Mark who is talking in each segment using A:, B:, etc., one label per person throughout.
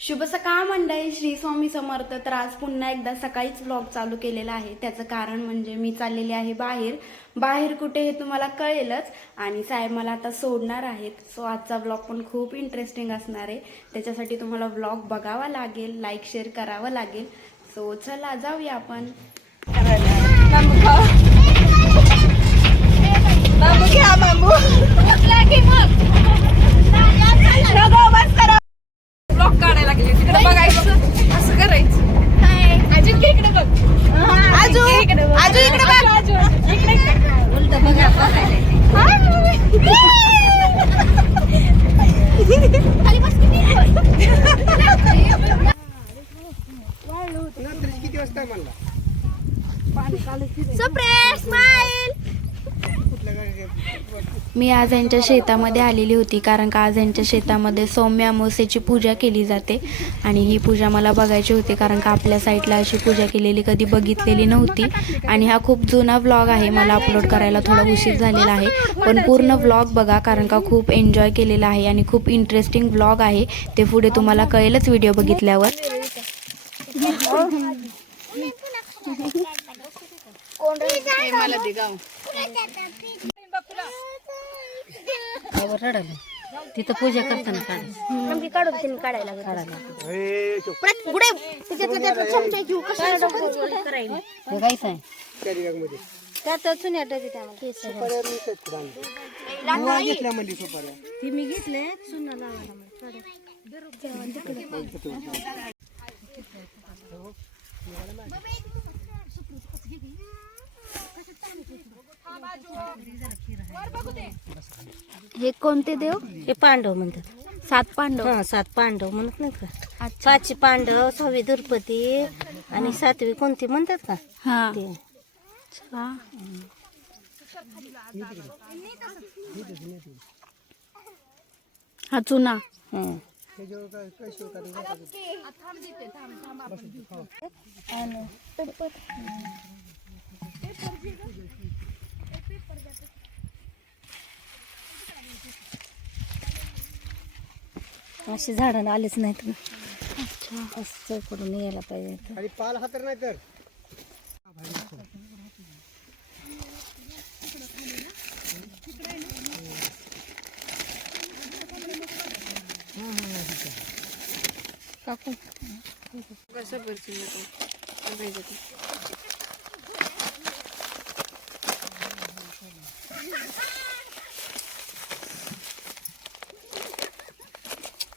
A: शुभ सकाळ मंडळी श्री स्वामी समर्थ. तर आज पुन्हा एकदा सकाळीच व्लॉग चालू केलेला आहे. त्याचं कारण म्हणजे मी चाललेली आहे बाहेर. बाहेर कुठे हे तुम्हाला कळेलच. आणि साहेब मला आता सोडणार आहेत. सो आजचा व्लॉग पण खूप इंटरेस्टिंग असणार आहे. त्याच्यासाठी तुम्हाला व्लॉग बघावा लागेल लाईक शेअर करावं लागेल. सो चला जाऊया आपण.
B: बांबू घ्या बांबू नको, बस करा. ब्लॉक काढायला लागले. तिकडे बघायचं असं करायचं अजून घे इकडे बघ. आजू आजू इकडे बघ. उलट बघा
C: किती वाजता म्हणला?
A: मी आज यांच्या शेतामध्ये आलेली होती कारण का आज यांच्या शेतामध्ये सौम्य अमावस्येची पूजा केली जाते. आणि ही पूजा मला बघायची होती कारण का आपल्या साईडला अशी पूजा केलेली कधी बघितलेली नव्हती. आणि हा खूप जुना व्लॉग आहे मला अपलोड करायला थोडा उशीर झालेला आहे. पण पूर्ण व्लॉग बघा कारण का खूप एन्जॉय केलेला आहे आणि खूप इंटरेस्टिंग व्लॉग आहे. ते पुढे तुम्हाला कळेलच व्हिडिओ बघितल्यावर.
B: मला गाव
D: रडायला तिथं पूजा करताना काढ
B: काढून तिने काढायला
C: ए, चुप.
B: पुढे त्याच्यातलं त्यातलं चमचा घेऊ कशाला करायला.
D: हे गायचं आहे
C: कॅरी बॅगमध्ये.
B: त्यात चुन्या टाकी त्यामध्ये
C: सुपाऱ्या मी इथेच ठेवल्या. गोळा घेतल्या सुपाऱ्या.
B: ती मी घेतले चुना लावायला
A: हे कोणते देव?
D: हे पांडव म्हणतात.
A: सात पांडव.
D: हा सात पांडव म्हणत नाही का?
A: अच्छा.
D: पाचवी पांडव सहावी द्रौपदी आणि सातवी कोणती म्हणतात का?
A: हा.
D: ते.
A: अच्छा. हा चुना.
D: हं
C: काय काय शिवकार्य करतात?
D: अशी झाडं आलीच नाहीत असं चौकडून यायला पाहिजे
C: आणि पाल हातर नाही तर?
D: काकू.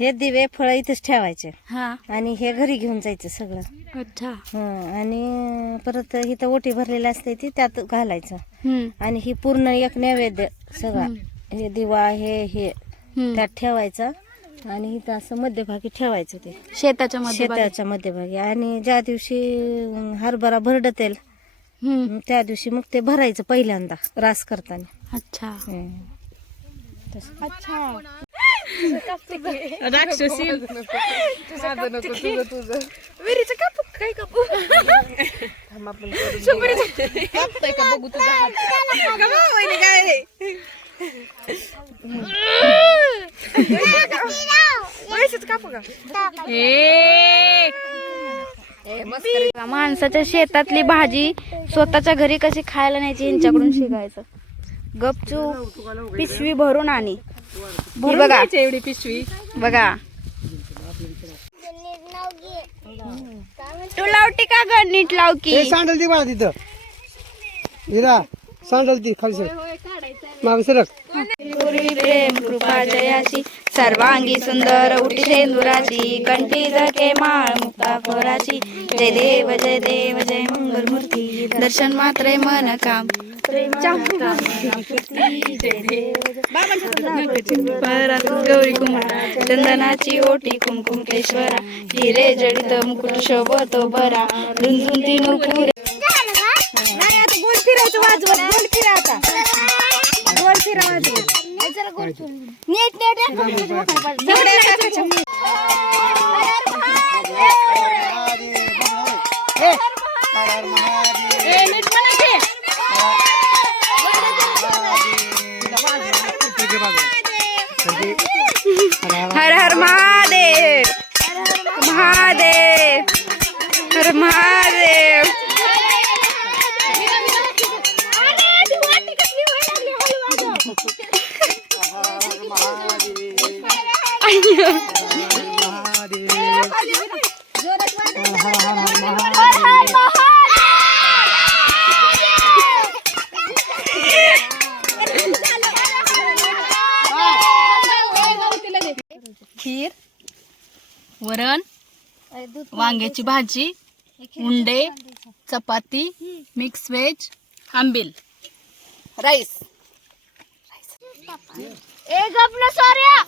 A: हे
D: दिवे फळं इथेच ठेवायचे.
A: हा.
D: आणि हे घरी घेऊन जायचं सगळं.
A: अच्छा.
D: हं. आणि परत इथं ओटी भरलेली असते ती त्यात घालायचं.
A: हम्म.
D: आणि ही पूर्ण एक नैवेद्य सगळा. हे दिवा हे हे.
A: हम्म.
D: त्यात ठेवायचं. आणि इथं असं मध्यभागी ठेवायचं ते.
A: शेताच्या मध्ये.
D: शेताच्या मध्यभागी. आणि ज्या दिवशी अं, हरभरा भरडत येईल
A: हम्म
D: त्या दिवशी मग ते भरायचं पहिल्यांदा रास करताना.
A: अच्छा.
D: हं.
B: राक्षसी. विहिरीचं कापू? काय कापू? कापतोय का? बघू तुझा हात. का बा, वहिनी काय वयसच कापू का?
A: माणसाच्या शेतातली भाजी स्वतःच्या घरी कशी खायला न्यायची? यांच्याकडून शिकायचं. गपचूप पिशवी भरून आणि. ही बघा.
B: एवढी पिशवी.
A: बघा. तू लावटी का ग नीट लाव की
C: ए, सांडल ती मला तिथं. हिरा सांडल ती खाली मागे सरक.
A: पूर्वी प्रेम कृपा जयाची सर्वांगी सुंदर उटी सेंदुराची कंठी जके माळ मुक्ता फोराची जय देव जय देव जय मंगल मूर्ती दर्शन मात्रे मन काम. गौरी कुमारा चंदनाची ओटी कुमकुमकेश्वरा हिरे जडित मुकुट शोभतो बरा रुंजुंती नुपुरे
D: नाही आता गोल फिरायचं वाजवत गोल फिरा आता गोल फिरा वाजवत नीट नीट
A: हर हर महादेव खीर वरण वांग्याची भाजी उंडे चपाती मिक्स व्हेज आंबील राईस
B: ए गप ना सॉर्या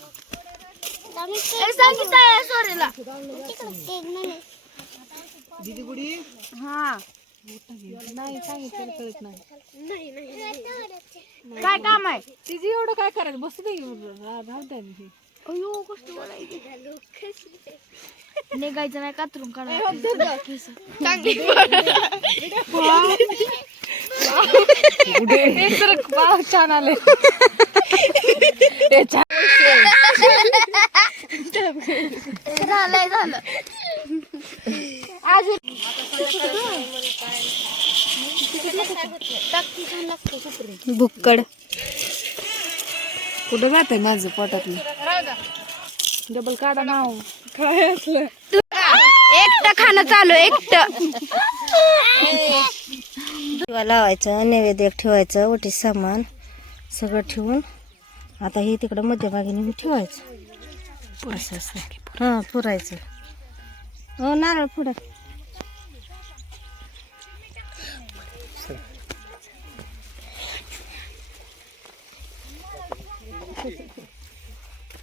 B: ए सांगितलं सॉरीला काय काम आहे तिची एवढं काय करायचं बसू दे अयो गोष्ट बोलायची निघायचं नाही कातरून काढायचं छान आले झालंय झालं.
A: बुक्कड
B: कुठं जाते माझं पोटातलं? डबल काढा नाव. काय असलं
A: एकटं खाणं चालू एकटं.
D: लावायचं नैवेद्य ठेवायचं ओटी सामान सगळं ठेवून. आता हे तिकडं मध्यभागीने मी ठेवायचं. असं असं हां पुरायचं. हो नारळ पुढं.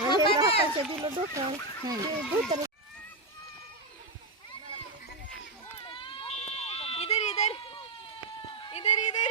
C: दर दर दर.
B: इधर इधर इधर इधर